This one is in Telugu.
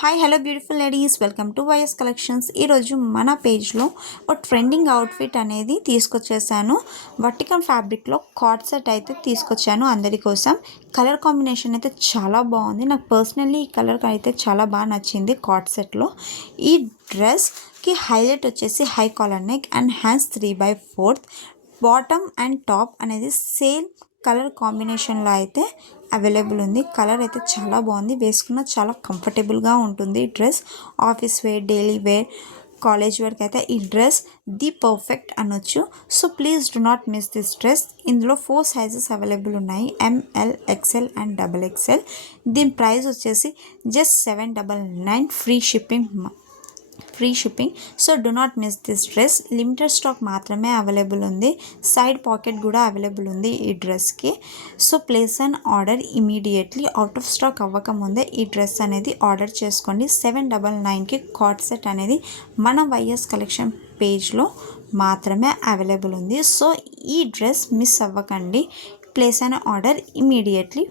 Hi hello beautiful ladies, welcome to YS collections. ఈరోజు మన పేజ్లో ఒక ట్రెండింగ్ అవుట్ఫిట్ అనేది తీసుకొచ్చేసాను. వర్టికల్ ఫ్యాబ్రిక్లో కార్డ్ సెట్ అయితే తీసుకొచ్చాను అందరి కోసం. కలర్ కాంబినేషన్ అయితే చాలా బాగుంది. నాకు పర్సనల్లీ ఈ కలర్ అయితే చాలా బాగా నచ్చింది. కార్డ్ సెట్లో ఈ డ్రెస్కి హైలైట్ వచ్చేసి high collar neck and hands 3/4. Bottom and top అనేది సేమ్ కలర్ కాంబినేషన్లో అయితే అవైలబుల్ ఉంది. కలర్ అయితే చాలా బాగుంది. వేసుకున్న చాలా కంఫర్టబుల్గా ఉంటుంది ఈ dress. Office wear, daily wear, college వేర్కి అయితే ఈ డ్రెస్ ది పర్ఫెక్ట్ అనొచ్చు. So please do not miss this dress. ఇందులో 4 సైజెస్ అవైలబుల్ ఉన్నాయి, ఎంఎల్, ఎక్స్ఎల్ అండ్ XXL. దీని ప్రైస్ వచ్చేసి just 799, free shipping. So do not miss this dress. Limited stock మాత్రమే అవైలబుల్ ఉంది. సైడ్ పాకెట్ కూడా అవైలబుల్ ఉంది ఈ డ్రెస్కి. So place an order immediately. Out of stock అవ్వకముందే ఈ డ్రెస్ అనేది ఆర్డర్ చేసుకోండి. 799కి కార్డ్ సెట్ అనేది మన వైఎస్ కలెక్షన్ పేజ్లో మాత్రమే అవైలబుల్ ఉంది. సో ఈ డ్రెస్ మిస్ అవ్వకండి. Place an order immediately.